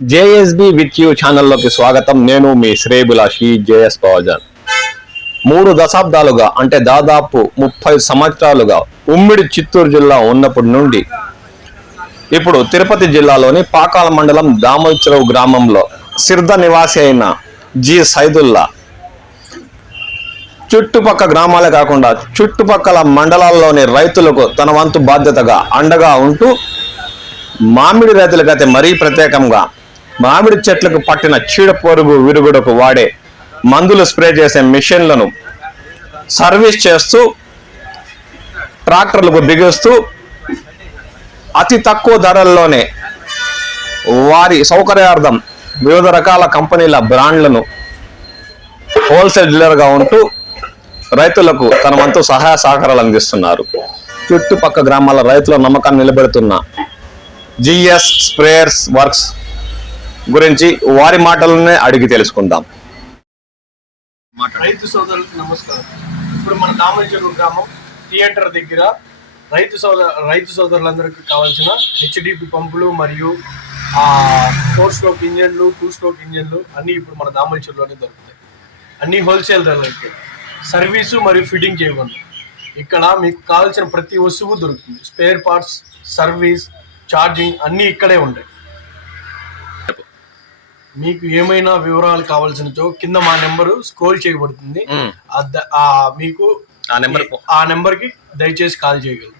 JSB with you ఛానల్లోకి స్వాగతం. నేను మీ శ్రేయభిలాషి జేఎస్ పవజన్. 3 దశాబ్దాలుగా అంటే దాదాపు 30 సంవత్సరాలుగా ఉమ్మడి చిత్తూరు జిల్లా ఉన్నప్పటి నుండి ఇప్పుడు తిరుపతి జిల్లాలోని పాకాల మండలం దామోచెరువు గ్రామంలో సిర్ద నివాసి అయిన జి సైదుల్లా చుట్టుపక్కల గ్రామాలే కాకుండా చుట్టుపక్కల మండలాల్లోని రైతులకు తన వంతు బాధ్యతగా అండగా ఉంటూ మామిడి రైతులకైతే మరీ ప్రత్యేకంగా మామిడి చెట్లకు పట్టిన చీడపురుగు విరుగుడుకు వాడే మందులు స్ప్రే చేసే మిషన్లను సర్వీస్ చేస్తూ ట్రాక్టర్లకు బిగిస్తూ అతి తక్కువ ధరల్లోనే వారి సౌకర్యార్థం వివిధ రకాల కంపెనీల బ్రాండ్లను హోల్సేల్ డీలర్గా ఉంటూ రైతులకు తన వంతు సహాయ సహకారాలు అందిస్తున్నారు. చుట్టుపక్కల గ్రామాల రైతుల నమ్మకాన్ని నిలబెడుతున్న జిఎస్ స్ప్రేయర్స్ వర్క్స్ గురించి వారి మాటలనే అడిగి తెలుసుకుందాం. రైతు సోదరులకు నమస్కారం. ఇప్పుడు మన దామోచెరువు గ్రామం థియేటర్ దగ్గర రైతు సోదరులందరికీ కావాల్సిన హెచ్డిపి పంపులు మరియు 4 స్ట్రోక్ ఇంజన్లు 2 స్ట్రోక్ ఇంజన్లు అన్నీ ఇప్పుడు మన దామోచెరువులోనే దొరుకుతాయి. అన్ని హోల్సేల్ ధరలకి సర్వీసు మరియు ఫిట్టింగ్ చేయబడి ఇక్కడ మీకు కావాల్సిన ప్రతి వస్తువు దొరుకుతుంది. స్పేర్ పార్ట్స్, సర్వీస్, ఛార్జింగ్ అన్నీ ఇక్కడే ఉంటాయి. మీకు ఏమైనా వివరాలు కావాల్సినచో కింద మా నెంబరు స్క్రోల్ చేయబడుతుంది. మీకు ఆ నెంబర్కి దయచేసి కాల్ చేయగలరు.